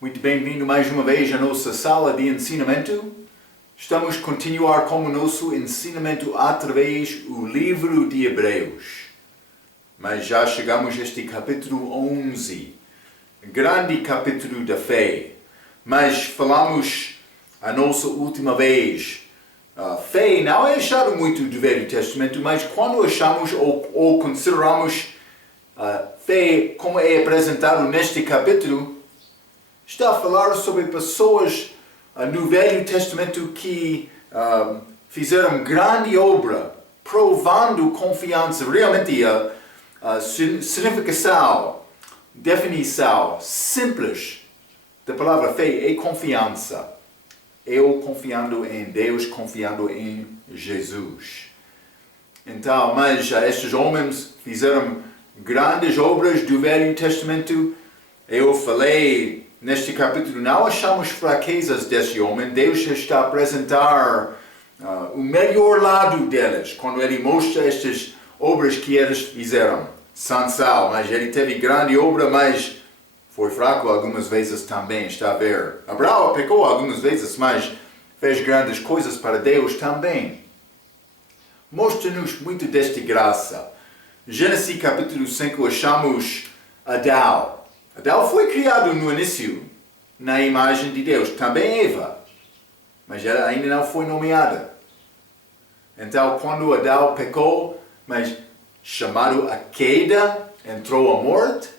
Muito bem-vindo mais uma vez à nossa sala de ensinamento. Estamos a continuar com o nosso ensinamento através do livro de Hebreus. Mas já chegamos a este capítulo 11, grande capítulo da fé. Mas falamos a nossa última vez, fé não é achado muito do Velho Testamento, mas quando achamos ou consideramos fé como é apresentado neste capítulo, está a falar sobre pessoas no Velho Testamento que fizeram grande obra, provando confiança. Realmente a significação, definição simples da palavra fé é confiança. Eu confiando em Deus, confiando em Jesus. Então, mas estes homens fizeram grandes obras do Velho Testamento. Eu falei neste capítulo, não achamos fraquezas deste homem. Deus está a apresentar o melhor lado deles, quando Ele mostra estas obras que eles fizeram. Sansão, mas ele teve grande obra, mas foi fraco algumas vezes também, está a ver. Abraão pecou algumas vezes, mas fez grandes coisas para Deus também. Mostra-nos muito desta graça. Gênesis capítulo 5 achamos Adão. Adão foi criado no início na imagem de Deus, também Eva, mas ela ainda não foi nomeada. Então, quando Adão pecou, mas chamado a queda, entrou a morte,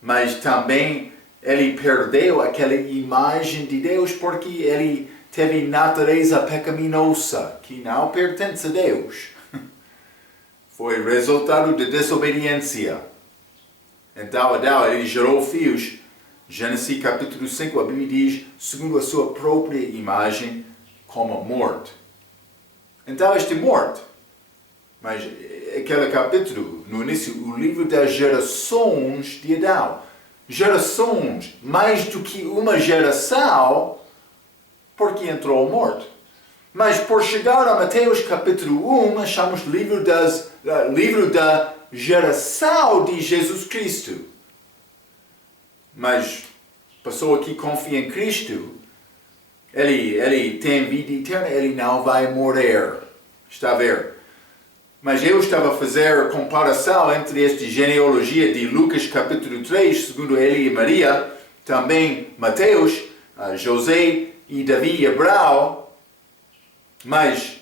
mas também ele perdeu aquela imagem de Deus porque ele teve natureza pecaminosa, que não pertence a Deus. Foi resultado de desobediência. Então Adão, ele gerou filhos. Gênesis capítulo 5, a Bíblia diz, segundo a sua própria imagem, como morte. Então este morte, mas aquele capítulo, no início, o livro das gerações de Adão. Gerações, mais do que uma geração, porque entrou a morte. Mas por chegar a Mateus capítulo 1, achamos livro da geração de Jesus Cristo. Mas pessoa que confia em Cristo, ele tem vida eterna, ele não vai morrer. Está a ver? Mas eu estava a fazer comparação entre esta genealogia de Lucas capítulo 3, segundo ele e Maria, também Mateus, José e Davi e Abraão, mas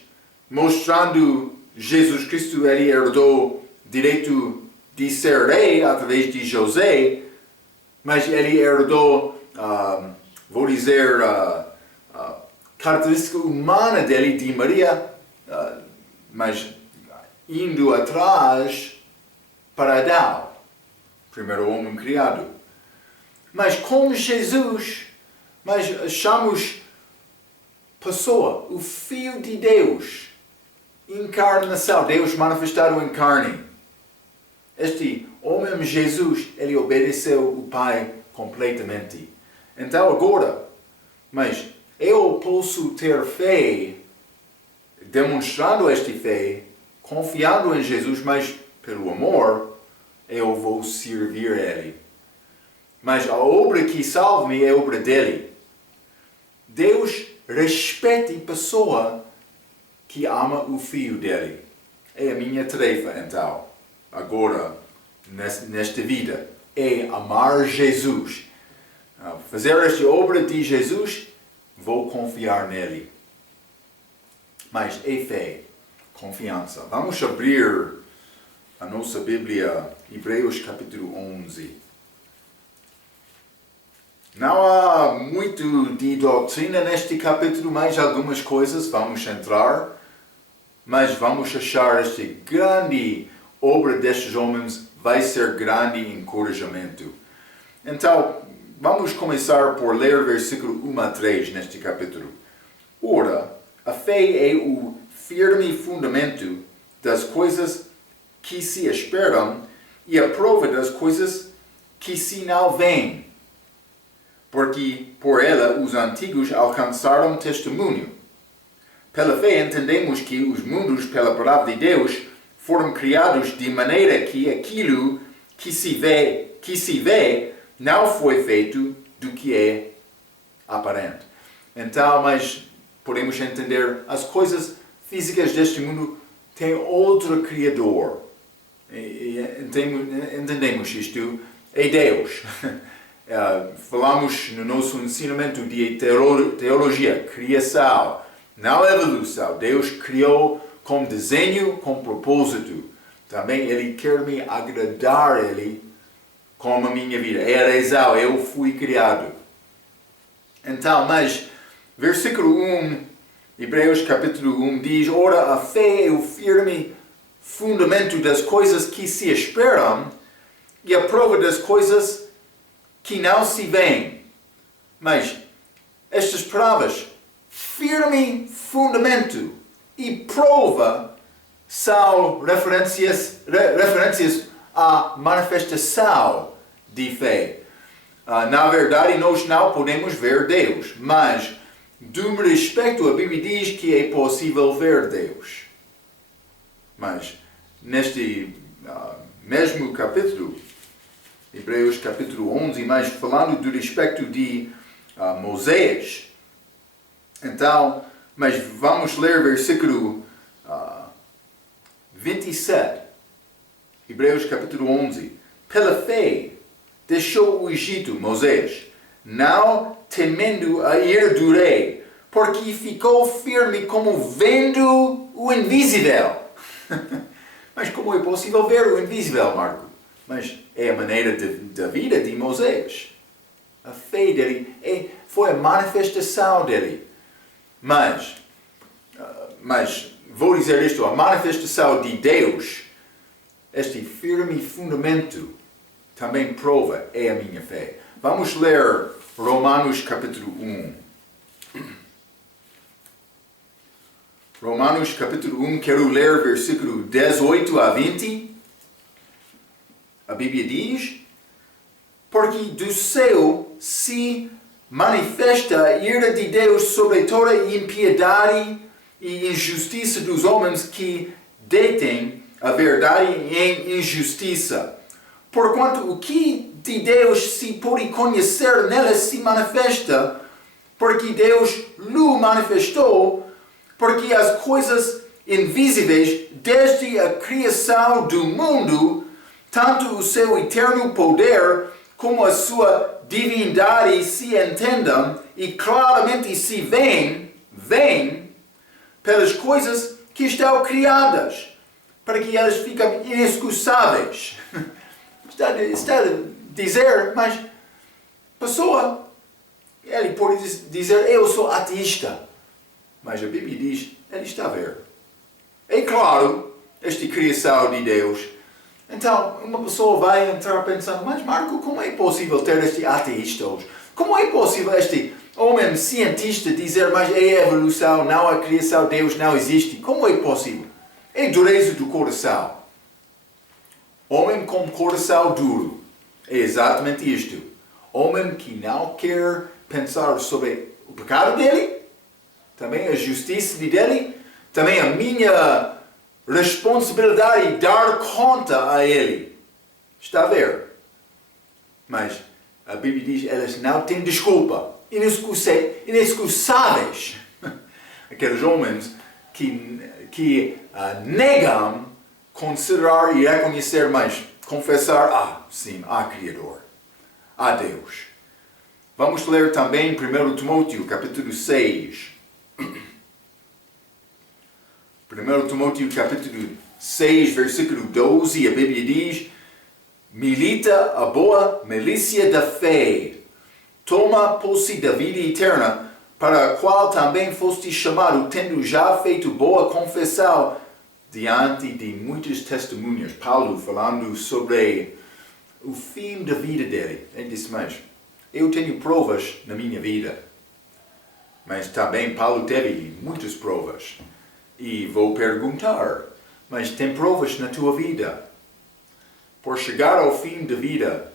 mostrando Jesus Cristo, ele herdou direito de ser rei através de José, mas ele herdou, vou dizer, característica humana dele de Maria, mas indo atrás para Adão, primeiro homem criado. Mas com Jesus, mas achamos pessoa, o Filho de Deus, encarnação, Deus manifestado em carne. Este homem Jesus, ele obedeceu o Pai completamente. Então agora, mas eu posso ter fé, demonstrando esta fé, confiando em Jesus, mas pelo amor, eu vou servir a Ele. Mas a obra que salva-me é a obra dele. Deus respeita a pessoa que ama o Filho dele. É a minha tarefa, então, agora, nesta vida, é amar Jesus. Fazer esta obra de Jesus, vou confiar nele. Mas é fé, confiança. Vamos abrir a nossa Bíblia, Hebreus capítulo 11. Não há muito de doutrina neste capítulo, mas algumas coisas vamos entrar. Mas vamos achar esta grande obra destes homens vai ser grande encorajamento. Então, vamos começar por ler o versículo 1 a 3 neste capítulo. Ora, a fé é o firme fundamento das coisas que se esperam e a prova das coisas que se não veem. Porque por ela os antigos alcançaram testemunho. Pela fé entendemos que os mundos, pela palavra de Deus, foram criados de maneira que aquilo que se vê não foi feito do que é aparente. Então, mas podemos entender as coisas físicas deste mundo têm outro Criador. Entendemos isto? É Deus. Falamos no nosso ensinamento de teologia, criação, não evolução. Deus criou com desenho, com propósito. Também Ele quer me agradar Ele com a minha vida. É a razão, eu fui criado. Então, mas versículo 1, Hebreus capítulo 1 diz: ora, a fé é o firme fundamento das coisas que se esperam e a prova das coisas que não se veem. Mas estas provas, firme fundamento e prova, são referências à manifestação de fé. Na verdade, nós não podemos ver Deus, mas, do respeito, a Bíblia diz que é possível ver Deus. Mas, neste mesmo capítulo, Hebreus capítulo 11, mas falando do respeito de Moisés, então, mas vamos ler versículo 27, Hebreus capítulo 11. Pela fé, deixou o Egito, Moisés, não temendo a ira do rei, porque ficou firme como vendo o invisível. Mas como é possível ver o invisível, Marco? Mas é a maneira da vida de Moisés. A fé dele foi a manifestação dele. Mas vou dizer isto, a manifestação de Deus, este firme fundamento, também prova é a minha fé. Vamos ler Romanos capítulo 1. Romanos capítulo 1, quero ler versículo 18 a 20. A Bíblia diz: porque do céu se manifesta a ira de Deus sobre toda a impiedade e injustiça dos homens que detêm a verdade em injustiça. Porquanto o que de Deus se pode conhecer nela se manifesta, porque Deus lhe manifestou, porque as coisas invisíveis desde a criação do mundo, tanto o seu eterno poder como a sua divindade se entendam e claramente se veem pelas coisas que estão criadas, para que elas fiquem inexcusáveis. Está a dizer, mas pessoa, ele pode dizer, eu sou ateísta. Mas a Bíblia diz, ele está a ver. É claro, esta criação de Deus. Então, uma pessoa vai entrar pensando, mas Marco, como é possível ter este ateísta hoje? Como é possível este homem cientista dizer, mas é a evolução, não a criação, Deus não existe? Como é possível? É dureza do coração. Homem com coração duro. É exatamente isto. Homem que não quer pensar sobre o pecado dele, também a justiça dele, também a minha responsabilidade de dar conta a ele. Está a ver? Mas a Bíblia diz, elas não têm desculpa. Inexcusáveis. Aqueles homens que negam considerar e reconhecer, mas confessar, sim, há Criador, há Deus. Vamos ler também 1 Timóteo, capítulo 6. 1 Timóteo, capítulo 6, versículo 12, a Bíblia diz, milita a boa milícia da fé, toma posse da vida eterna, para a qual também foste chamado, tendo já feito boa confissão diante de muitas testemunhas. Paulo falando sobre o fim da vida dele. Ele disse, mas eu tenho provas na minha vida. Mas também Paulo teve muitas provas. E vou perguntar, mas tem provas na tua vida? Por chegar ao fim da vida,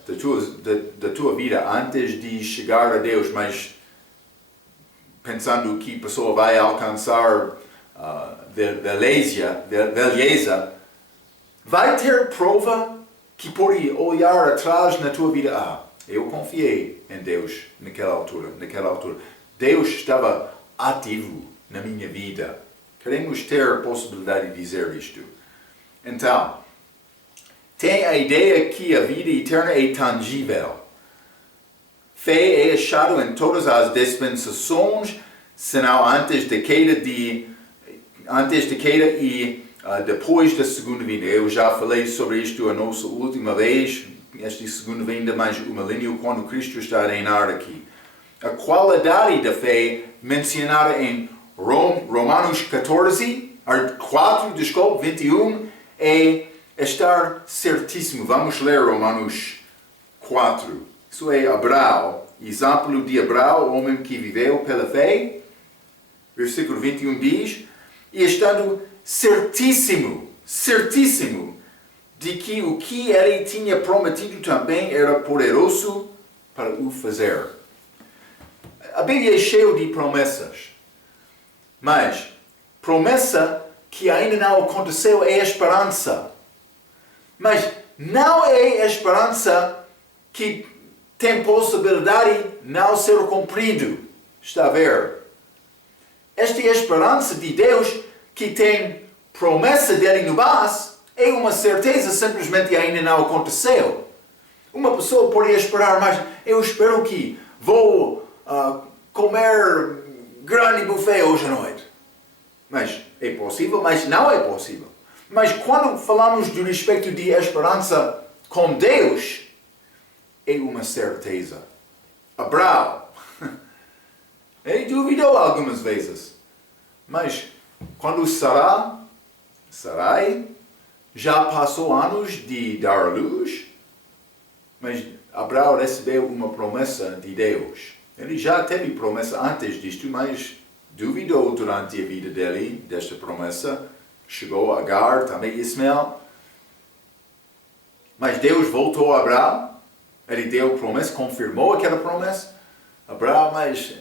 da tua vida, antes de chegar a Deus, mas pensando que a pessoa vai alcançar beleza, vai ter prova que pode olhar atrás na tua vida. Eu confiei em Deus naquela altura. Deus estava ativo na minha vida. Queremos ter a possibilidade de dizer isto. Então, tem a ideia que a vida eterna é tangível. Fé é achado em todas as dispensações, senão antes da queda e depois da segunda vinda. Eu já falei sobre isto a nossa última vez, esta segunda vinda, mais o milênio, quando Cristo está a reinar aqui. A qualidade da fé mencionada em Romanos 21, é estar certíssimo. Vamos ler Romanos 4. Isso é Abraão, exemplo de Abraão, homem que viveu pela fé. Versículo 21 diz, e estando certíssimo de que o que ele tinha prometido também era poderoso para o fazer. A Bíblia é cheia de promessas, mas promessa que ainda não aconteceu é esperança. Mas não é a esperança que tem possibilidade de não ser cumprido. Está a ver? Esta é a esperança de Deus que tem promessa dele no base, é uma certeza, simplesmente ainda não aconteceu. Uma pessoa poderia esperar, mas eu espero que vou comer grande buffet hoje à noite. Mas é possível, mas não é possível. Mas quando falamos do respeito de esperança com Deus, é uma certeza. Abraão, ele duvidou algumas vezes. Mas quando Sarai já passou anos de dar à luz, mas Abraão recebeu uma promessa de Deus. Ele já teve promessa antes disto, mas duvidou durante a vida dele desta promessa. Chegou Agar, também Ismael. Mas Deus voltou a Abraão. Ele deu promessa, confirmou aquela promessa. Abraão, mas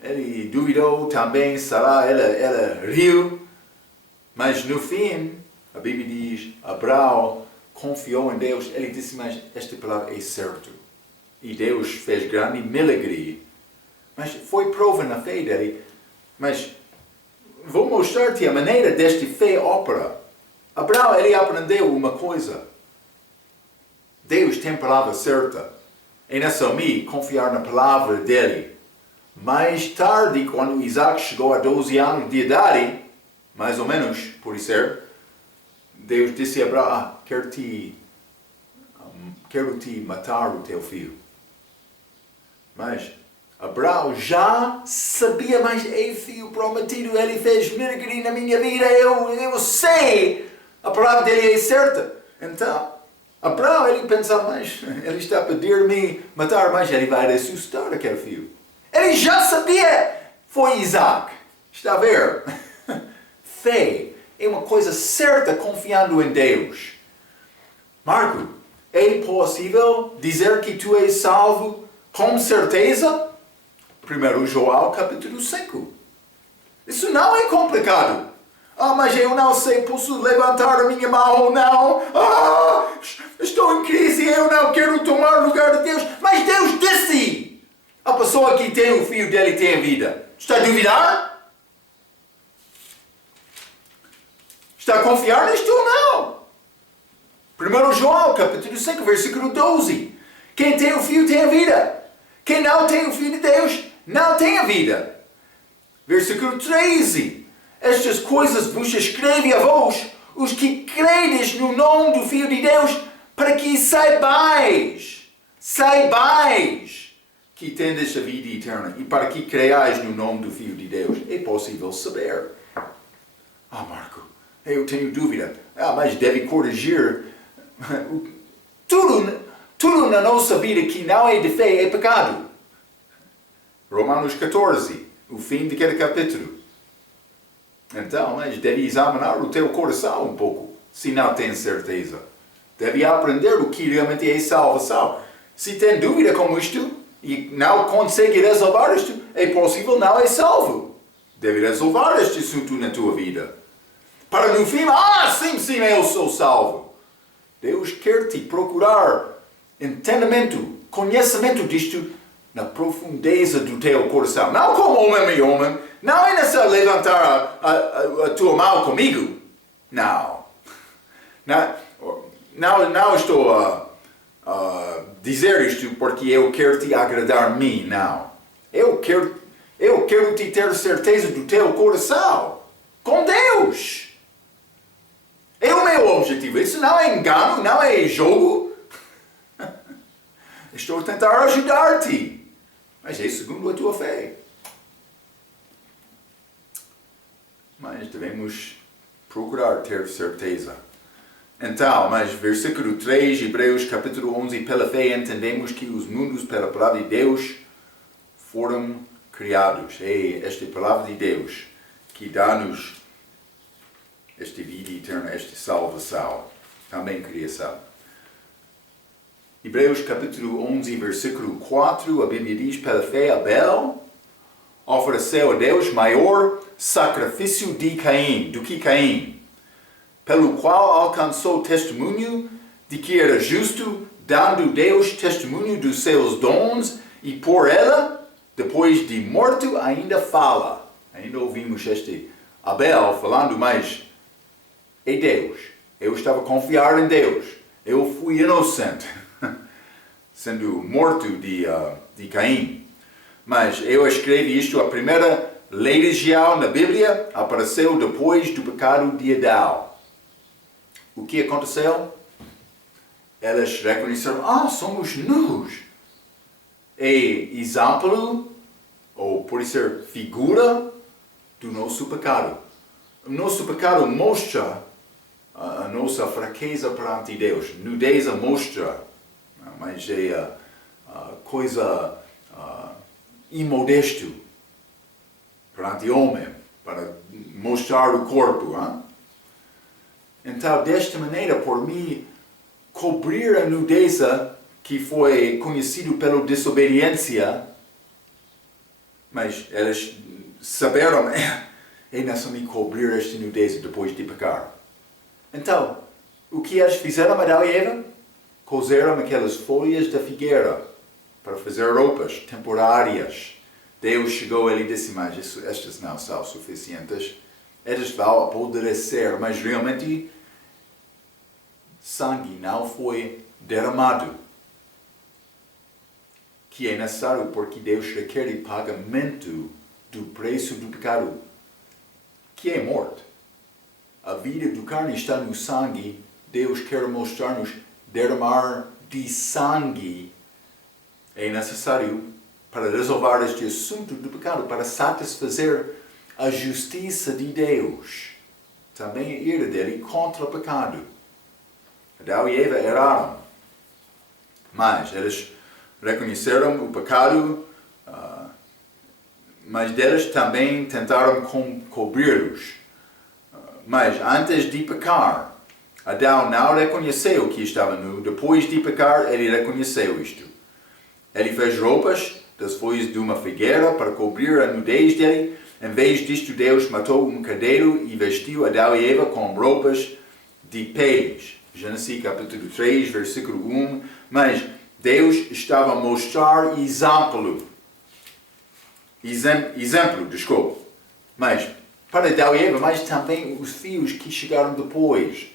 ele duvidou também. Sarai, ela riu. Mas no fim, a Bíblia diz, Abraão confiou em Deus. Ele disse, mas esta palavra é certa. E Deus fez grande milagre. Mas foi prova na fé dele. Mas vou mostrar-te a maneira desta fé opera. Abraão, ele aprendeu uma coisa. Deus tem a palavra certa. É nessa mim confiar na palavra dele. Mais tarde, quando Isaac chegou a 12 anos de idade, mais ou menos, por ser, Deus disse a Abraão, quero te matar o teu filho. Mas Abraão já sabia, mas é filho prometido, ele fez milagre na minha vida, eu sei, a palavra dele é certa. Então, Abraão, ele pensava, mas ele está a pedir-me matar, mas ele vai ressuscitar aquele filho. Ele já sabia, foi Isaac. Está a ver? Fé é uma coisa certa confiando em Deus. Marco, é possível dizer que tu és salvo com certeza? 1 João capítulo 5. Isso não é complicado. Mas eu não sei, posso levantar a minha mão ou não? Estou em crise, eu não quero tomar o lugar de Deus. Mas Deus disse, a pessoa que tem o filho dele tem a vida. Está a duvidar? Está a confiar nisto ou não? 1 João capítulo 5, versículo 12. Quem tem o filho tem a vida. Quem não tem o filho de Deus não tem a vida. Versículo 13. Estas coisas vos escreve a vós, os que credes no nome do Filho de Deus, para que saibais que tendes a vida eterna e para que creiais no nome do Filho de Deus. É possível saber. Marco, eu tenho dúvida. Mas deve corrigir. Tudo na nossa vida que não é de fé é pecado. Romanos 14, o fim daquele capítulo. Então, mas deve examinar o teu coração um pouco, se não tem certeza. Deve aprender o que realmente é salvação. Se tem dúvida com isto e não consegue resolver isto, é possível não é salvo. Deve resolver este assunto na tua vida. Para no fim, sim, eu sou salvo. Deus quer te procurar entendimento, conhecimento disto na profundeza do teu coração. Não como homem e homem. Não é necessário levantar a tua mão comigo. Não. Não estou a dizer isto porque eu quero te agradar a mim. Não. Eu quero te ter certeza do teu coração. Com Deus. É o meu objetivo. Isso não é engano, não é jogo. Estou a tentar ajudar-te. Mas é segundo a tua fé. Mas devemos procurar ter certeza. Então, mas versículo 3, Hebreus capítulo 11, pela fé entendemos que os mundos pela palavra de Deus foram criados. É esta palavra de Deus que dá-nos esta vida eterna, esta salvação, também criação. Hebreus capítulo 11, versículo 4, a Bíblia diz, pela fé Abel ofereceu a Deus maior sacrifício do que Caim, pelo qual alcançou testemunho de que era justo, dando Deus testemunho dos seus dons, e por ela, depois de morto, ainda fala. Ainda ouvimos este Abel falando, mas é Deus. Eu estava a confiar em Deus. Eu fui inocente, sendo morto de Caim. Mas eu escrevi isto, a primeira lei regial na Bíblia apareceu depois do pecado de Adão. O que aconteceu? Elas reconheceram, somos nus. É exemplo, ou pode ser figura, do nosso pecado. O nosso pecado mostra a nossa fraqueza perante Deus. Nudez mostra, mas é coisa imodesto perante o homem, para mostrar o corpo. Então, desta maneira, por mim, cobrir a nudez que foi conhecido pela desobediência, mas elas saberam, é necessário cobrir esta nudez depois de pecar. Então, o que eles fizeram, Adão e Eva? Cozeram aquelas folhas da figueira para fazer roupas temporárias. Deus chegou e disse, mas estas não são suficientes. Elas vão apodrecer, mas realmente sangue não foi derramado. Que é necessário porque Deus requer o pagamento do preço do pecado, que é morte. A vida do carne está no sangue. Deus quer mostrar-nos derramar de sangue. É necessário para resolver este assunto do pecado, para satisfazer a justiça de Deus. Também a ira dele contra o pecado. Adão e Eva erraram. Mas eles reconheceram o pecado, mas deles também tentaram cobri-los. Mas antes de pecar, Adão não reconheceu que estava nu. Depois de pecar, ele reconheceu isto. Ele fez roupas das folhas de uma figueira para cobrir a nudez dele. Em vez disto, Deus matou um cordeiro e vestiu Adão e Eva com roupas de peles. Gênesis capítulo 3, versículo 1. Mas Deus estava a mostrar exemplo, mas para Adão e Eva, mas também os filhos que chegaram depois.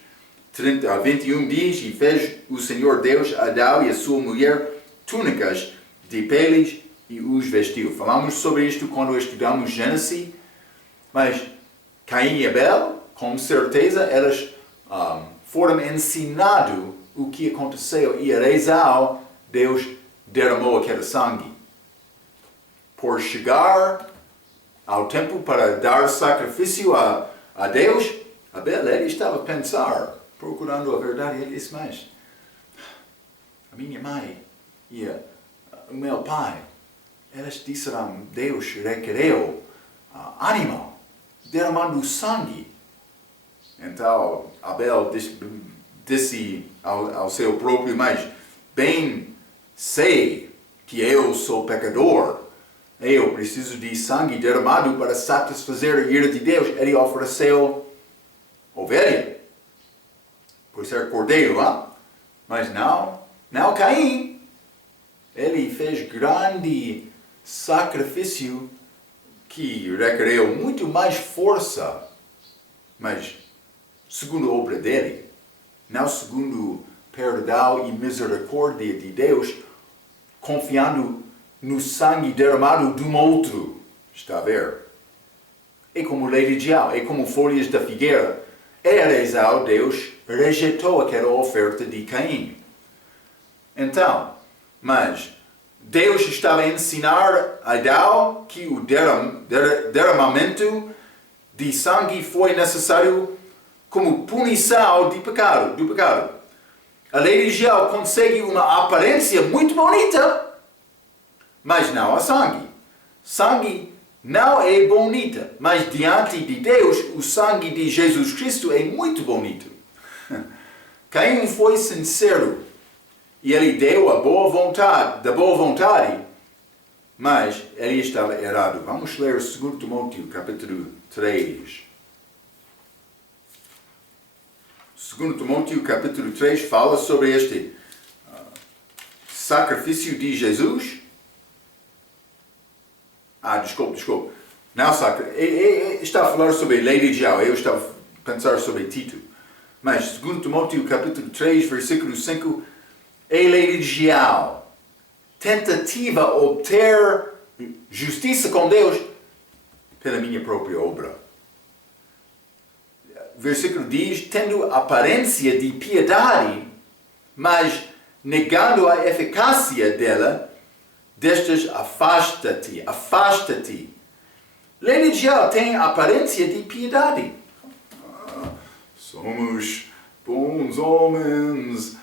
21 diz, e fez o Senhor Deus a Adão e a sua mulher túnicas de peles e os vestiu. Falamos sobre isto quando estudamos Gênesis, mas Caim e Abel, com certeza, elas foram ensinados o que aconteceu e a razão Deus derramou aquele sangue. Por chegar ao tempo para dar sacrifício a Deus, Abel ele estava a pensar, procurando a verdade. Ele disse, mas a minha mãe e o meu pai, eles disseram, Deus requereu animal, derramando sangue. Então Abel disse ao seu próprio, mas bem sei que eu sou pecador. Eu preciso de sangue derramado para satisfazer a ira de Deus. Ele ofereceu ovelha, por ser cordeiro, mas não Não, Caim, ele fez grande sacrifício que requereu muito mais força, mas segundo a obra dele, não segundo perdão e misericórdia de Deus, confiando no sangue derramado de um outro. Está a ver? É como leite é como folhas da figueira. Esaú, Deus rejeitou aquela oferta de Caim. Então, mas Deus estava a ensinar a Adão que o derramamento de sangue foi necessário como punição do pecado. A lei de Gel consegue uma aparência muito bonita, mas não há sangue. Sangue não é bonita, mas diante de Deus, o sangue de Jesus Cristo é muito bonito. Caim foi sincero e ele deu a boa vontade, mas ele estava errado. Vamos ler 2 Timóteo, capítulo 3. 2 Timóteo, capítulo 3, fala sobre este sacrifício de Jesus. Desculpa. Não, está a falar sobre a lei de Gel. Eu estava a pensar sobre Tito. Mas 2 Timóteo, capítulo 3, versículo 5, a lei de Gel, tentativa de obter justiça com Deus pela minha própria obra. Versículo diz, tendo aparência de piedade, mas negando a eficácia dela, destas afasta-te. Lei de Gel tem aparência de piedade. Somos bons homens,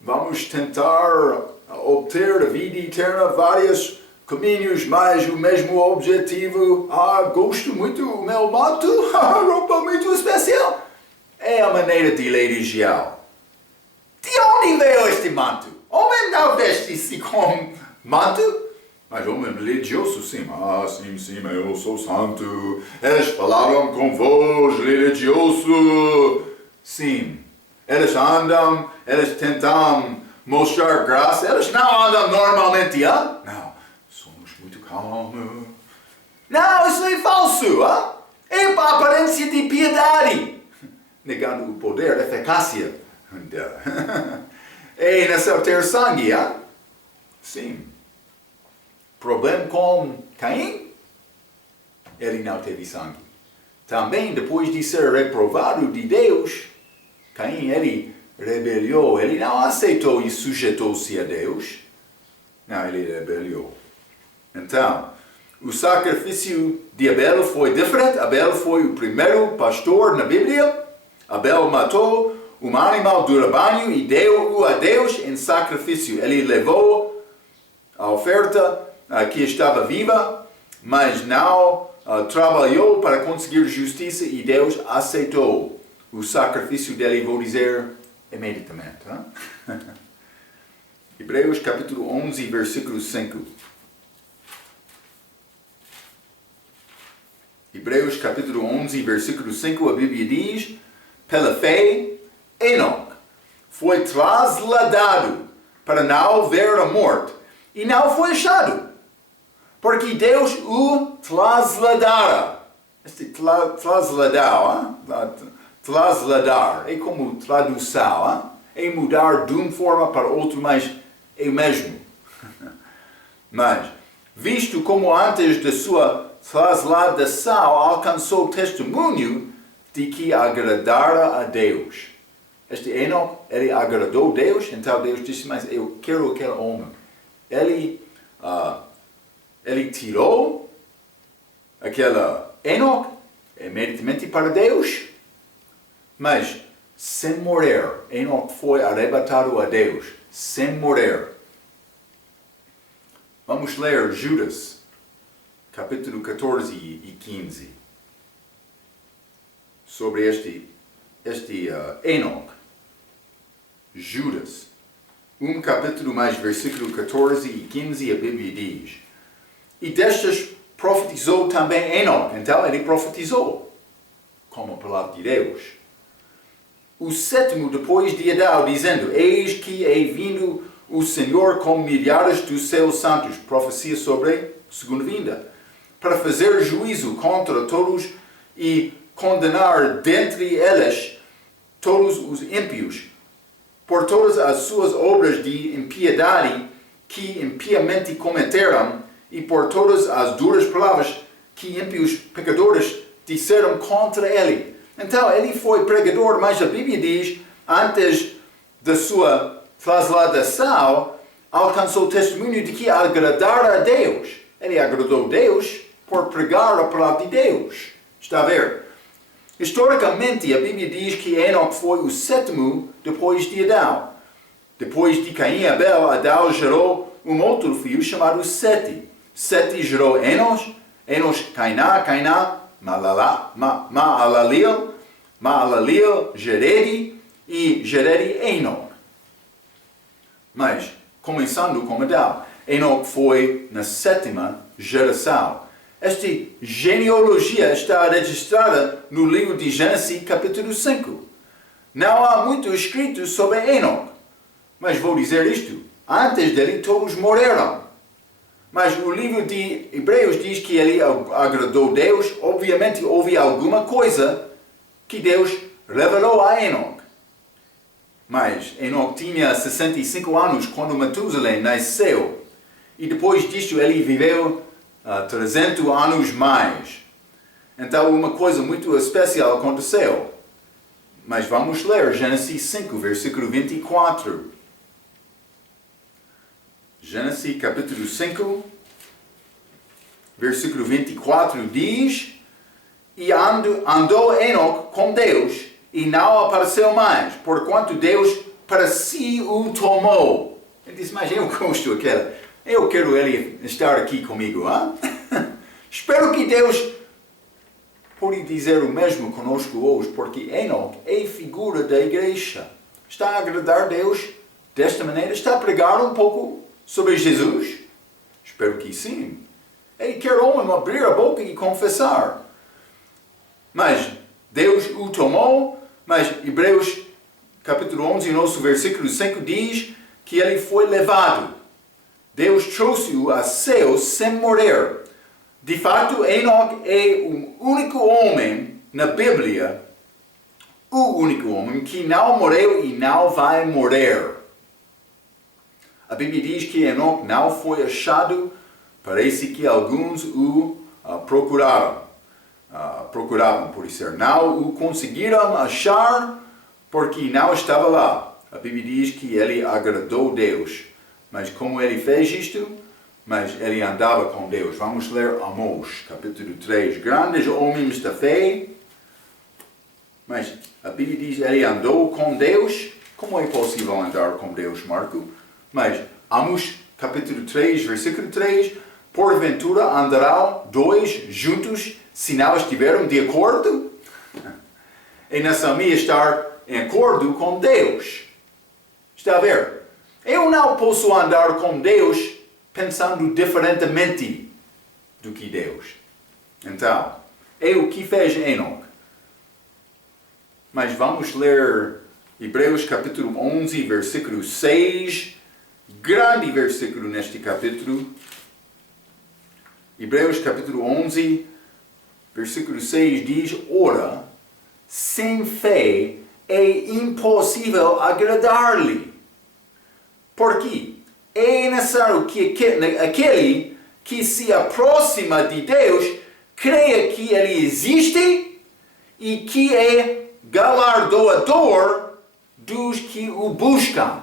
vamos tentar obter a vida eterna, vários caminhos, mas o mesmo objetivo. Gosto muito do meu manto, roupa muito especial. É a maneira de lei de Gel. De onde veio este manto? Homem não veste-se com manto? Mas homem religioso, sim. Sim, eu sou santo. Eles falaram com voz religioso. Sim. Eles andam, eles tentam mostrar graça. Eles não andam normalmente, Não. Somos muito calmos. Não, isso é falso, É a aparência de piedade. Negando o poder, a eficácia dela. É nessa ter sangue, Sim. Problema com Caim? Ele não teve sangue. Também, depois de ser reprovado de Deus, Caim, ele rebeliou. Ele não aceitou e sujeitou-se a Deus. Não, ele rebeliou. Então, o sacrifício de Abel foi diferente. Abel foi o primeiro pastor na Bíblia. Abel matou um animal do rebanho e deu-o a Deus em sacrifício. Ele levou a oferta que estava viva, mas não trabalhou para conseguir justiça e Deus aceitou o sacrifício dele, vou dizer, imediatamente. Hebreus capítulo 11, versículo 5. Hebreus capítulo 11, versículo 5, a Bíblia diz, pela fé, Enoque foi trasladado para não ver a morte e não foi achado, porque Deus o trasladara. Este trasladar é como tradução, é mudar de uma forma para outra, mas é o mesmo. Mas, visto como antes de sua trasladação alcançou testemunho de que agradara a Deus. Este Enoque, ele agradou a Deus, então Deus disse, mas eu quero aquele homem. Ele tirou aquela Enoque imediatamente para Deus, mas sem morrer. Enoque foi arrebatado a Deus, sem morrer. Vamos ler Judas, capítulo 14 e 15. Sobre este Enoque. Judas. Capítulo mais versículo 14 e 15, a Bíblia diz. E destas profetizou também Enoque. Então ele profetizou, como a palavra de Deus. O sétimo depois de Adão, dizendo, eis que é vindo o Senhor com milhares dos seus santos, profecia sobre segunda vinda, para fazer juízo contra todos e condenar dentre eles todos os ímpios, por todas as suas obras de impiedade que impiamente cometeram, e por todas as duras palavras que ímpios pecadores disseram contra ele. Então, ele foi pregador, mas a Bíblia diz, antes da sua transladação, alcançou o testemunho de que agradara a Deus. Ele agradou a Deus por pregar a palavra de Deus. Está a ver? Historicamente, a Bíblia diz que Enoque foi o sétimo depois de Adão. Depois de Caim e Abel, Adão gerou um outro filho chamado Sete. Sete gerou Enos, Enos Cainá, Cainá Maalaleel, Maalaleel Jeredi e Jeredi Enoque. Mas, começando com Adão, Enoque foi na sétima geração. Esta genealogia está registrada no livro de Gênesis, capítulo 5. Não há muito escrito sobre Enoque, mas vou dizer isto: antes dele todos morreram. Mas o livro de Hebreus diz que ele agradou a Deus. Obviamente houve alguma coisa que Deus revelou a Enoque. Mas Enoque tinha 65 anos quando Matusalém nasceu. E depois disto ele viveu 300 anos mais. Então uma coisa muito especial aconteceu. Mas vamos ler Gênesis 5, versículo 24. Gênesis capítulo 5, versículo 24 diz: E andou Enoque com Deus, e não apareceu mais, porquanto Deus para si o tomou. Ele disse, mas eu gosto daquela. Eu quero ele estar aqui comigo. Espero que Deus pode dizer o mesmo conosco hoje, porque Enoque é figura da igreja. Está a agradar a Deus desta maneira? Está a pregar um pouco sobre Jesus? Espero que sim. Ele quer homem abrir a boca e confessar. Mas Deus o tomou, mas Hebreus capítulo 11, nosso versículo 5 diz que ele foi levado. Deus trouxe-o a céu sem morrer. De fato, Enoque é o único homem na Bíblia, o único homem que não morreu e não vai morrer. A Bíblia diz que Enoque não foi achado, parece que alguns o procuravam, por isso. Não o conseguiram achar porque não estava lá. A Bíblia diz que ele agradou a Deus. Mas como ele fez isto? Mas ele andava com Deus. Vamos ler Amós, capítulo 3. Grandes homens da fé. Mas a Bíblia diz que ele andou com Deus. Como é possível andar com Deus, Marco? Mas Amós, capítulo 3, versículo 3. Porventura andarão dois juntos se não estiveram de acordo? É nessa minha estar em acordo com Deus. Está a ver? Eu não posso andar com Deus pensando diferentemente do que Deus. Então, é o que fez Enoque. Mas vamos ler Hebreus capítulo 11, versículo 6. Grande versículo neste capítulo. Hebreus capítulo 11, versículo 6 diz: Ora, sem fé é impossível agradar-lhe. Porque é necessário que aquele que se aproxima de Deus creia que Ele existe e que é galardoador dos que o buscam.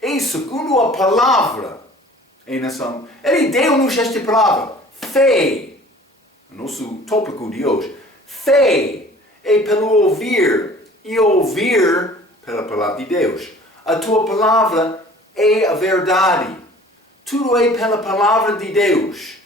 E segundo a palavra, Ele deu-nos esta palavra, fé. Nosso tópico de hoje, fé é pelo ouvir e ouvir pela palavra de Deus. A tua palavra é a verdade. Tudo é pela palavra de Deus.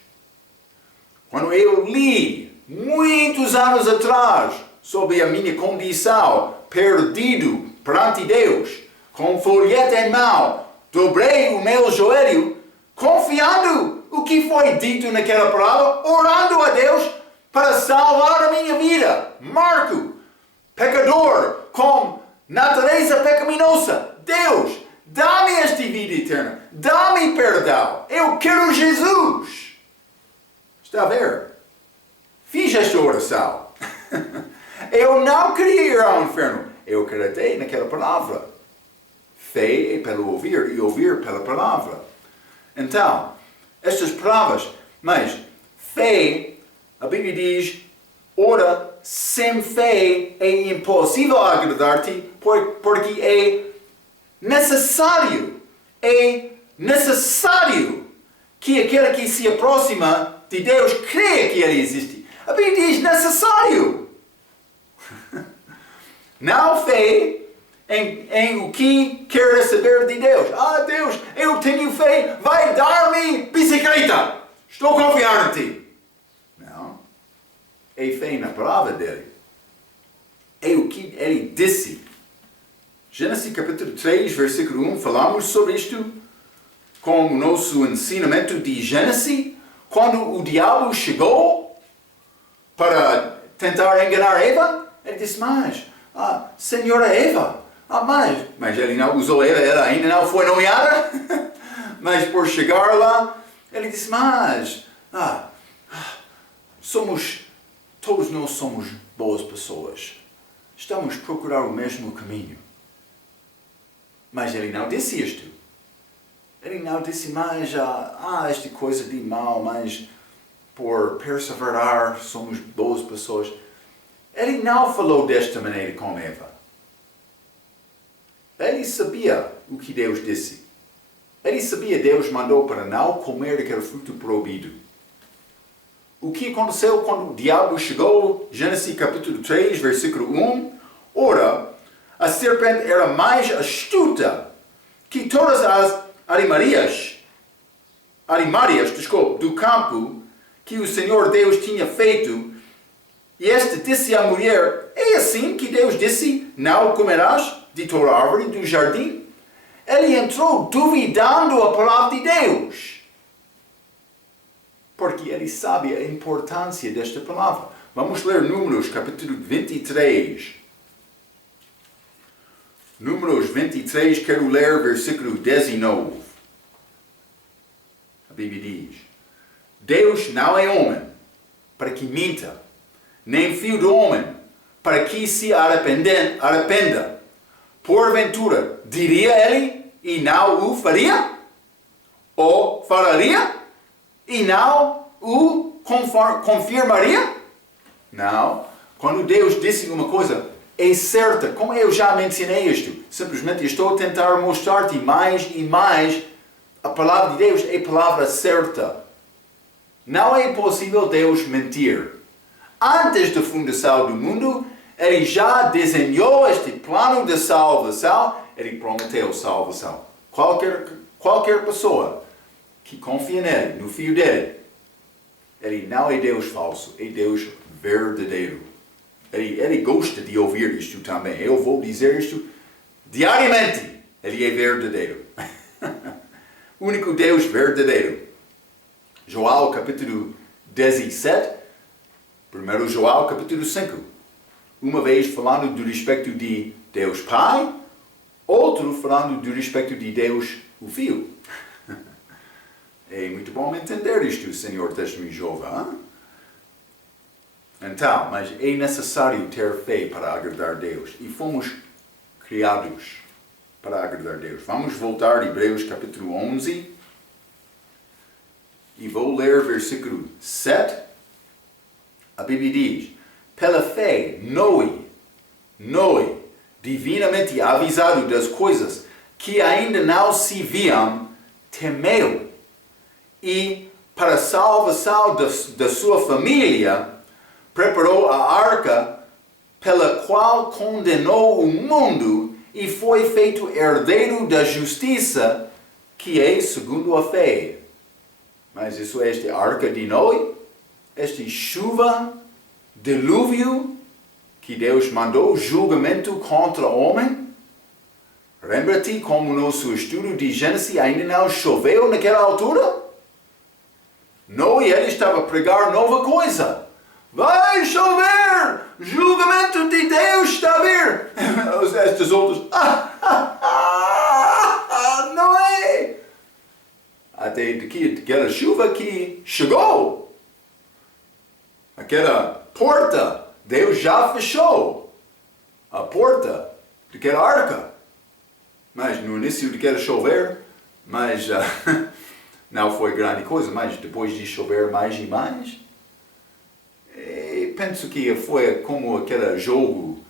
Quando eu li, muitos anos atrás, sobre a minha condição, perdido perante Deus, com folheta em mão, dobrei o meu joelho, confiando o que foi dito naquela palavra, orando a Deus para salvar a minha vida. Marco, pecador, com natureza pecaminosa. Deus dá-me esta vida eterna, dá-me perdão, eu quero Jesus. Está a ver? Fiz esta oração. Eu não queria ir ao inferno, eu acreditei naquela palavra. Fé é pelo ouvir e ouvir pela palavra. Então, estas palavras, mas fé, a Bíblia diz, ora, sem fé é impossível agradar-te, porque é necessário que aquele que se aproxima de Deus creia que Ele existe. A Bíblia diz necessário. Não fé em o que quer receber de Deus. Deus, eu tenho fé, vai dar-me bicicleta. Estou confiando em ti. Não. É fé na palavra dele. É o que ele disse. Gênesis capítulo 3, versículo 1, falamos sobre isto com o nosso ensinamento de Gênesis, quando o diabo chegou para tentar enganar Eva. Ele disse, mas, senhora Eva, mas ele não usou ela ainda não foi nomeada, mas por chegar lá, ele disse, mas, todos nós somos boas pessoas, estamos a procurar o mesmo caminho. Mas ele não disse isto. Ele não disse, mas, esta coisa de mal, mas por perseverar somos boas pessoas. Ele não falou desta maneira com Eva. Ele sabia o que Deus disse. Ele sabia que Deus mandou para não comer daquele fruto proibido. O que aconteceu quando o diabo chegou? Gênesis capítulo 3, versículo 1. Ora, a serpente era mais astuta que todas as arimárias do campo que o Senhor Deus tinha feito. E este disse à mulher, é assim que Deus disse, não comerás de toda árvore do jardim? Ele entrou duvidando a palavra de Deus. Porque ele sabe a importância desta palavra. Vamos ler Números, capítulo 23. Números 23, quero ler versículo 19. A Bíblia diz, Deus não é homem para que minta, nem filho do homem para que se arrependa. Porventura, diria ele e não o faria? Ou falaria e não o confirmaria? Não. Quando Deus disse uma coisa, é certa. Como eu já mencionei isto, simplesmente estou a tentar mostrar-te mais e mais a palavra de Deus é a palavra certa. Não é possível Deus mentir. Antes da fundação do mundo, Ele já desenhou este plano de salvação. Ele prometeu salvação. Qualquer pessoa que confia nele, no Filho dele, Ele não é Deus falso, é Deus verdadeiro. Ele gosta de ouvir isto também. Eu vou dizer isto diariamente. Ele é verdadeiro. O único Deus verdadeiro. João capítulo 17. Primeiro João capítulo 5. Uma vez falando do respeito de Deus Pai. Outro falando do respeito de Deus o Filho. É muito bom entender isto, Senhor Testemunho de Jeová. Então, mas é necessário ter fé para agradar a Deus. E fomos criados para agradar a Deus. Vamos voltar a Hebreus capítulo 11. E vou ler versículo 7. A Bíblia diz, pela fé, Noé, divinamente avisado das coisas que ainda não se viam, temeu. E para a salvação da sua família, preparou a arca pela qual condenou o mundo e foi feito herdeiro da justiça, que é segundo a fé. Mas isso é esta arca de Noé, esta chuva, dilúvio, que Deus mandou, julgamento contra o homem. Lembra-te como no nosso estudo de Gênesis ainda não choveu naquela altura? Noé, ele estava a pregar nova coisa. Vai chover! Julgamento de Deus está a vir! Estes outros, de que aquela chuva que chegou. Aquela porta, Deus já fechou a porta daquela arca. Mas no início daquela chover, mas não foi grande coisa, mas depois de chover mais e mais, penso que foi como aquele jogo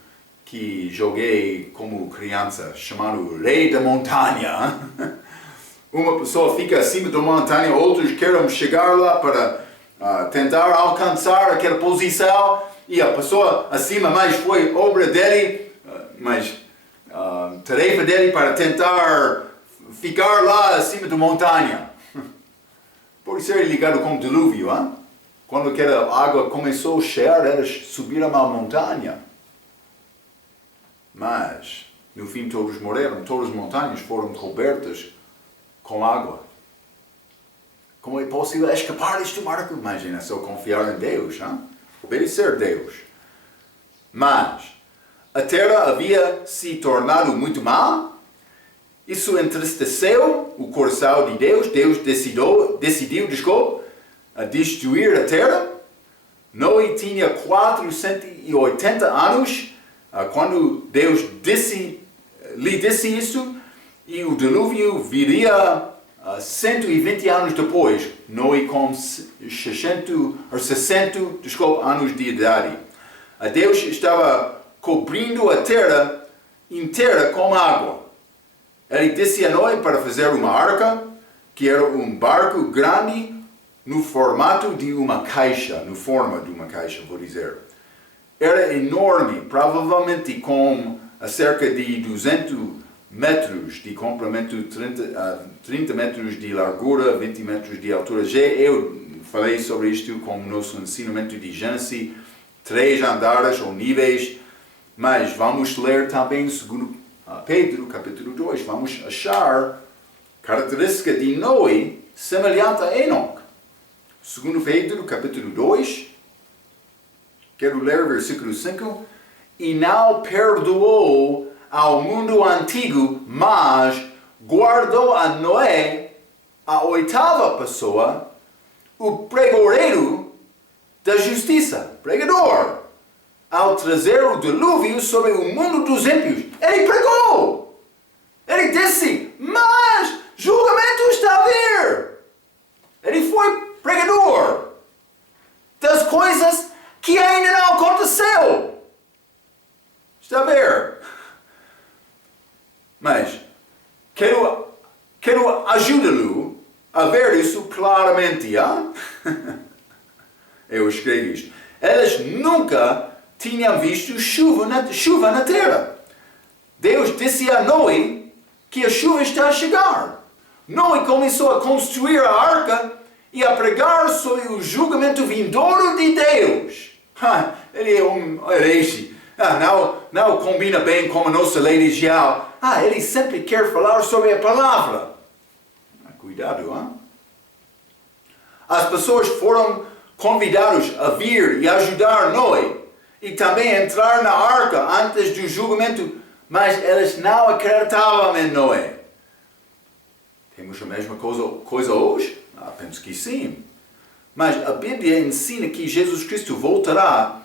que joguei como criança, chamado Rei da Montanha. Uma pessoa fica acima da montanha, outros querem chegar lá para tentar alcançar aquela posição, e a pessoa acima mais foi obra dele, mas tarefa dele para tentar ficar lá acima da montanha. Pode ser ligado com o dilúvio, hein? Quando aquela água começou a chegar, eles subiram a montanha. Mas, no fim, todos morreram, todas as montanhas foram cobertas com água. Como é possível escapar deste marco? Imagina, só confiar em Deus, hein? Obedecer a Deus. Mas, a terra havia se tornado muito má. Isso entristeceu o coração de Deus. Deus decidiu destruir a terra. Noé tinha 480 anos quando Deus lhe disse isso, e o dilúvio viria 120 anos depois, Noé com 60 anos de idade. Deus estava cobrindo a terra inteira com água. Ele disse a Noé para fazer uma arca, que era um barco grande no formato de uma caixa, no forma de uma caixa, vou dizer. Era enorme, provavelmente com cerca de 200 metros de comprimento, 30 metros de largura, 20 metros de altura. Eu falei sobre isto com o nosso ensinamento de Gênesis, 3 andares ou níveis, mas vamos ler também segundo Pedro, capítulo 2, vamos achar característica de Noé semelhante a Enoch. Segundo Pedro, capítulo 2, quero ler o versículo 5. E não perdoou ao mundo antigo, mas guardou a Noé, a 8ª pessoa, o pregoeiro da justiça, pregador, ao trazer o dilúvio sobre o mundo dos ímpios. Ele pregou! Ele disse, mas julgamento está a vir! Ele foi pregador das coisas que ainda não aconteceu. Está a ver? Mas quero ajudá-lo a ver isso claramente. Hein? Eu escrevi isto. Eles nunca tinham visto chuva na terra. Deus disse a Noé que a chuva está a chegar. Noé começou a construir a arca e a pregar sobre o julgamento vindouro de Deus. Ele é um herege. Não combina bem com a nossa lei religial. Ele sempre quer falar sobre a palavra. Cuidado, hein? As pessoas foram convidadas a vir e ajudar Noé e também entrar na arca antes do julgamento, mas eles não acreditavam em Noé. Temos a mesma coisa hoje? Penso que sim. Mas a Bíblia ensina que Jesus Cristo voltará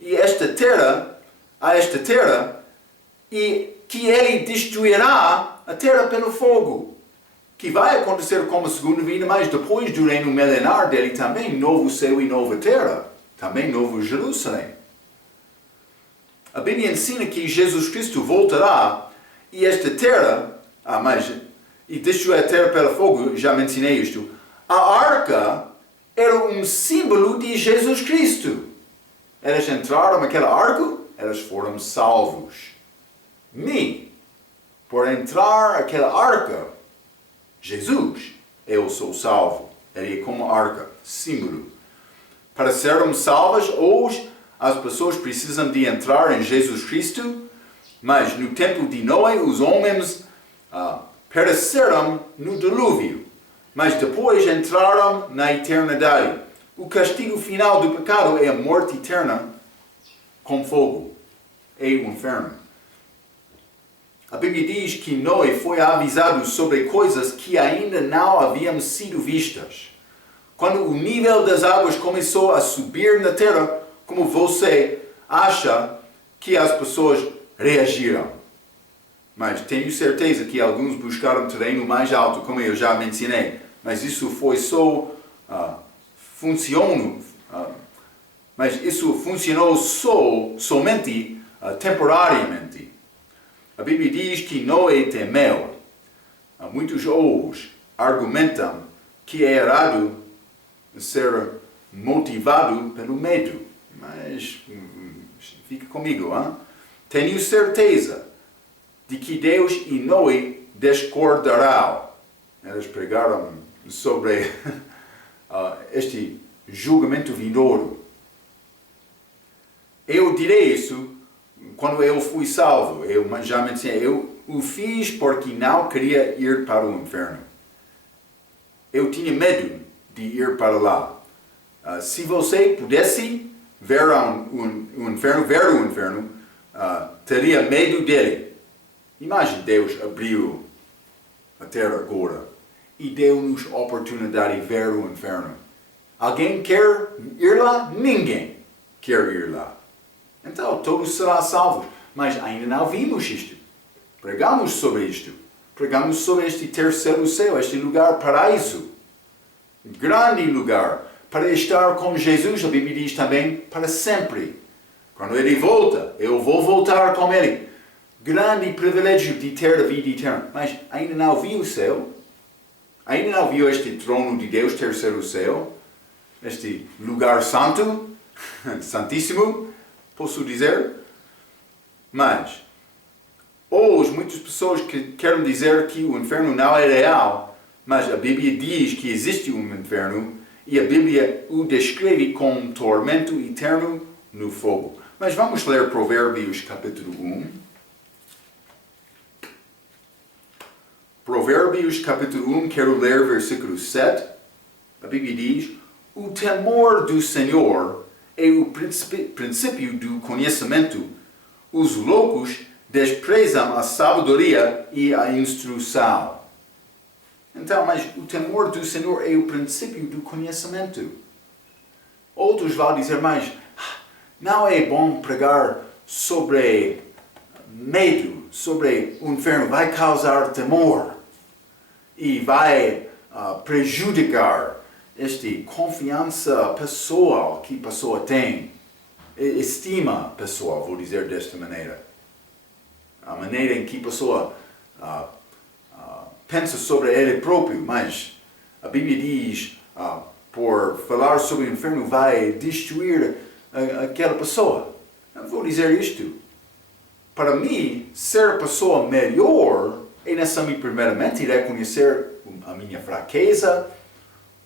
a esta terra, e que Ele destruirá a terra pelo fogo. Que vai acontecer como a segunda vinda, mas depois do reino milenar dele também, novo céu e nova terra. Também novo Jerusalém. A Bíblia ensina que Jesus Cristo voltará e esta terra, e destruir a terra pelo fogo, já mencionei isto. A arca era um símbolo de Jesus Cristo. Eles entraram naquela arca, eles foram salvos. Por entrar naquela arca, Jesus, eu sou salvo. Ele é como a arca, símbolo. Para sermos salvos, hoje as pessoas precisam de entrar em Jesus Cristo, mas no tempo de Noé, os homens pereceram no dilúvio, mas depois entraram na eternidade. O castigo final do pecado é a morte eterna com fogo. É o inferno. A Bíblia diz que Noé foi avisado sobre coisas que ainda não haviam sido vistas. Quando o nível das águas começou a subir na terra, como você acha que as pessoas reagiram? Mas tenho certeza que alguns buscaram terreno mais alto, como eu já mencionei. Mas isso foi só mas isso funcionou somente temporariamente. A Bíblia diz que Noé temeu. Muitos hoje argumentam que é errado ser motivado pelo medo. Mas fica comigo, hein? Tenho certeza de que Deus e Noé discordarão. Eles pregaram sobre este julgamento vindouro. Eu direi isso quando eu fui salvo. Eu já mencionei, eu o fiz porque não queria ir para o inferno. Eu tinha medo de ir para lá. Se você pudesse ver o inferno, teria medo dele. Imagine Deus abriu a terra agora e deu-nos a oportunidade de ver o inferno. Alguém quer ir lá? Ninguém quer ir lá. Então todos serão salvos. Mas ainda não vimos isto. Pregamos sobre isto. Pregamos sobre este terceiro céu, este lugar paraíso. Grande lugar para estar com Jesus, a Bíblia diz também, para sempre. Quando Ele volta, eu vou voltar com Ele. Grande privilégio de ter a vida eterna. Mas ainda não viu o céu? Ainda não viu este trono de Deus, terceiro céu? Este lugar santo, santíssimo, posso dizer? Mas, hoje muitas pessoas que querem dizer que o inferno não é real, mas a Bíblia diz que existe um inferno e a Bíblia o descreve como um tormento eterno no fogo. Mas vamos ler Provérbios capítulo 1. Provérbios capítulo 1, quero ler versículo 7. A Bíblia diz: o temor do Senhor é o princípio do conhecimento. Os loucos desprezam a sabedoria e a instrução. Então, mas o temor do Senhor é o princípio do conhecimento. Outros vão dizer, mas não é bom pregar sobre medo, sobre o inferno, vai causar temor e vai prejudicar esta confiança pessoal que a pessoa tem, estima pessoal, vou dizer desta maneira. A maneira em que a pessoa pensa sobre ele próprio, mas a Bíblia diz, por falar sobre o inferno, vai destruir aquela pessoa. Eu vou dizer isto. Para mim, ser a pessoa melhor é necessário primeiramente reconhecer a minha fraqueza,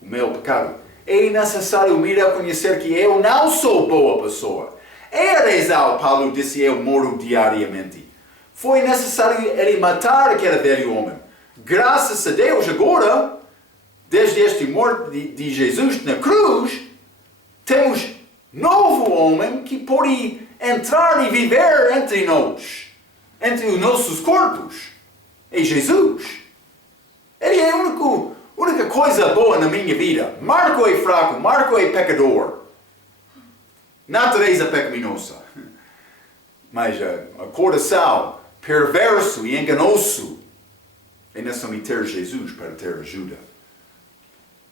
o meu pecado. É necessário me reconhecer que eu não sou boa pessoa. É a razão, Paulo disse, eu morro diariamente. Foi necessário ele matar aquele velho homem. Graças a Deus, agora, desde esta morte de Jesus na cruz, temos novo homem que pode entrar e viver entre nós, entre os nossos corpos. É Jesus. Ele é a única coisa boa na minha vida. Marco é fraco, Marco é pecador. Natureza pecaminosa. Mas o coração perverso e enganoso é necessário ter Jesus para ter ajuda.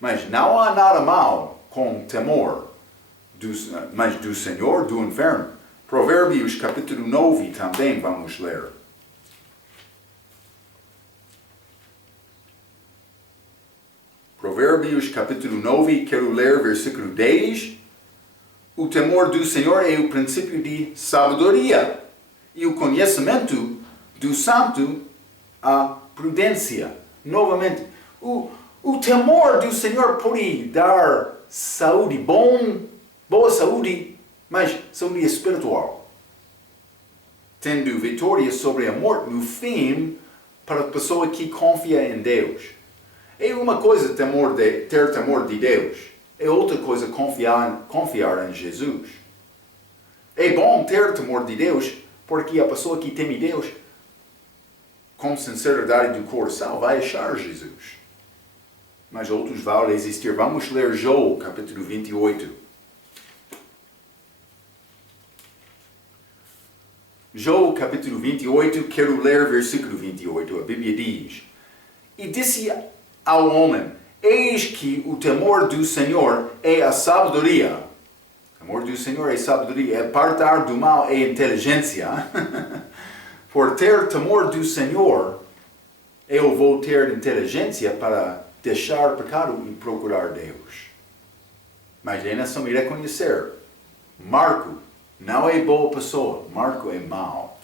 Mas não há nada mal com temor mas do Senhor, do inferno. Provérbios capítulo 9 também vamos ler. Provérbios capítulo 9, quero ler versículo 10. O temor do Senhor é o princípio de sabedoria, e o conhecimento do santo a prudência. Novamente, o temor do Senhor pode dar saúde, boa saúde, mas saúde espiritual. Tendo vitória sobre a morte no fim para a pessoa que confia em Deus. É uma coisa ter temor de Deus. É outra coisa confiar em Jesus. É bom ter temor de Deus, porque a pessoa que teme Deus com sinceridade do coração, vai achar Jesus. Mas outros vão resistir. Vamos ler João, capítulo 28. João, capítulo 28, quero ler versículo 28. A Bíblia diz: E disse ao homem: Eis que o temor do Senhor é a sabedoria. O temor do Senhor é sabedoria, é apartar do mal é inteligência. Por ter temor do Senhor, eu vou ter inteligência para deixar pecado e procurar Deus. Mas ainda só me reconhecer. Marco não é boa pessoa, Marco é mau.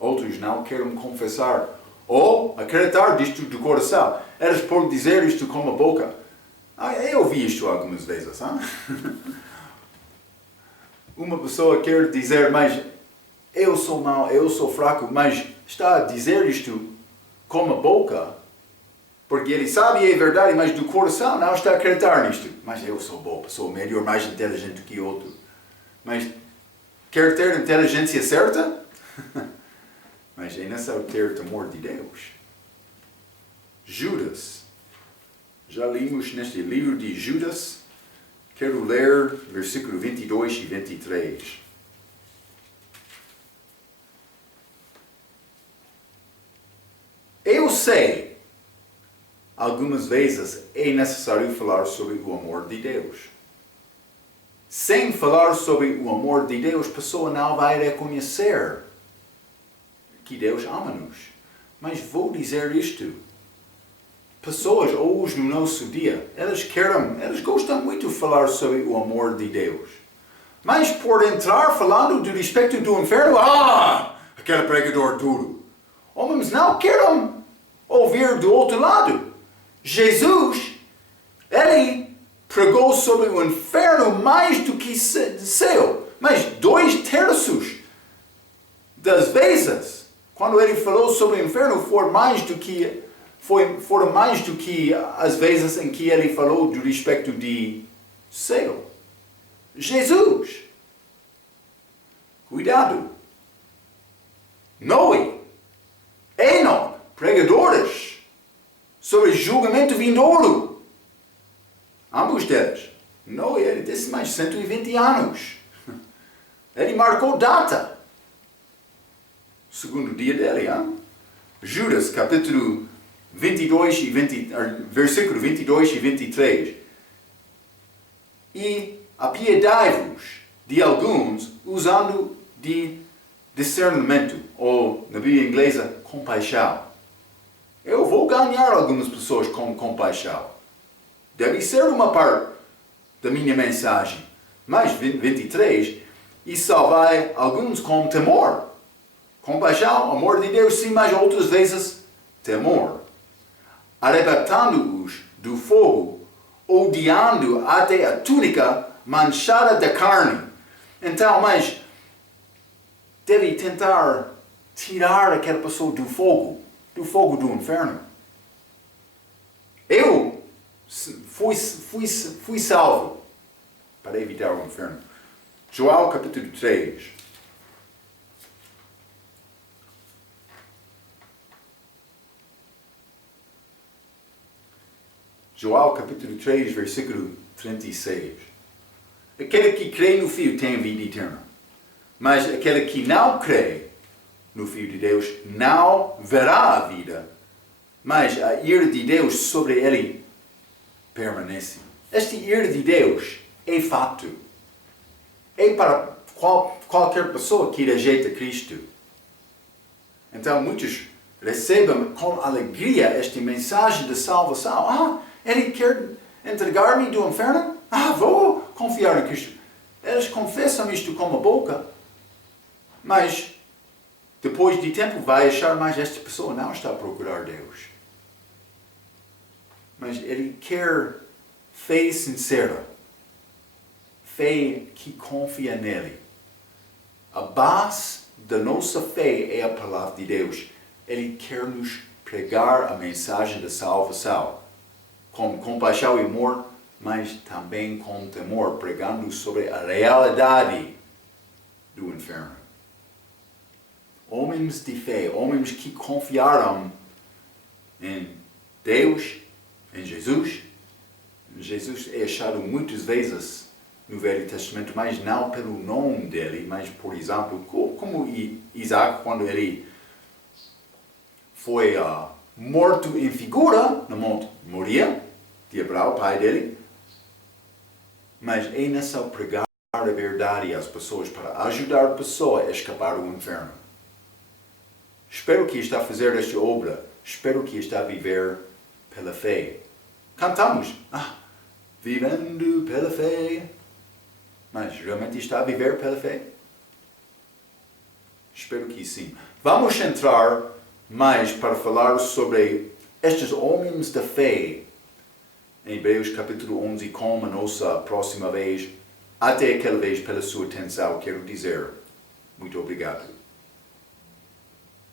Outros não querem confessar ou acreditar disto do coração. Eles podem dizer isto com a boca. Eu ouvi isto algumas vezes. Uma pessoa quer dizer, mas eu sou mau, eu sou fraco, mas está a dizer isto com a boca, porque ele sabe e é verdade, mas do coração não está a acreditar nisto. Mas eu sou boa pessoa, melhor, mais inteligente que outro. Mas quer ter inteligência certa? Mas é necessário ter temor de Deus. Judas. Já limos neste livro de Judas. Quero ler versículo 22 e 23. Eu sei, algumas vezes é necessário falar sobre o amor de Deus. Sem falar sobre o amor de Deus, a pessoa não vai reconhecer que Deus ama-nos. Mas vou dizer isto. Pessoas hoje no nosso dia, elas gostam muito de falar sobre o amor de Deus. Mas por entrar falando do respeito do inferno, aquele pregador duro. Homens não querem ouvir do outro lado. Jesus, ele pregou sobre o inferno mais do que céu. Mas 2/3 das vezes, quando ele falou sobre o inferno, foram mais do que as vezes em que ele falou do respeito de céu. Jesus. Cuidado. Noé. Enoch. Pregadores sobre julgamento vindouro. Ambos deles. Noé, ele disse mais 120 anos. Ele marcou data. Segundo dia dele. Judas, capítulo 22 e versículo 22 e 23. E apiedai-vos de alguns usando de discernimento, ou na Bíblia inglesa, compaixão. Eu vou ganhar algumas pessoas com compaixão. Deve ser uma parte da minha mensagem. Mas 23, e salvai alguns com temor. Compaixão, amor de Deus, sim, mas outras vezes temor. Arrebatando-os do fogo, odiando até a túnica manchada de carne. Então, mas deve tentar tirar aquela pessoa do fogo do inferno. Eu fui salvo para evitar o inferno. João capítulo 3. João capítulo 3, versículo 36. Aquele que crê no Filho tem vida eterna. Mas aquele que não crê no Filho de Deus não verá a vida. Mas a ira de Deus sobre ele permanece. Esta ira de Deus é fato. É para qualquer pessoa que rejeita Cristo. Então muitos recebem com alegria esta mensagem de salvação. Ele quer entregar-me do inferno? Vou confiar em Cristo. Eles confessam isto com a boca. Mas, depois de tempo, vai achar, mas esta pessoa não está a procurar Deus. Mas ele quer fé sincera. Fé que confia nele. A base da nossa fé é a palavra de Deus. Ele quer nos pregar a mensagem da salvação. Com compaixão e amor, mas também com temor, pregando sobre a realidade do inferno. Homens de fé, homens que confiaram em Deus, em Jesus. Jesus é achado muitas vezes no Velho Testamento, mas não pelo nome dele, mas, por exemplo, como Isaac, quando ele foi morto em figura no Monte Moria, de Abraão, pai dele, mas é necessário pregar a verdade às pessoas para ajudar a pessoa a escapar do inferno. Espero que está a fazer esta obra, espero que está a viver pela fé. Cantamos, vivendo pela fé, mas realmente está a viver pela fé? Espero que sim. Vamos entrar mais para falar sobre estes homens da fé em Hebreus capítulo 11, como a nossa próxima vez. Até aquela vez, pela sua atenção, quero dizer muito obrigado.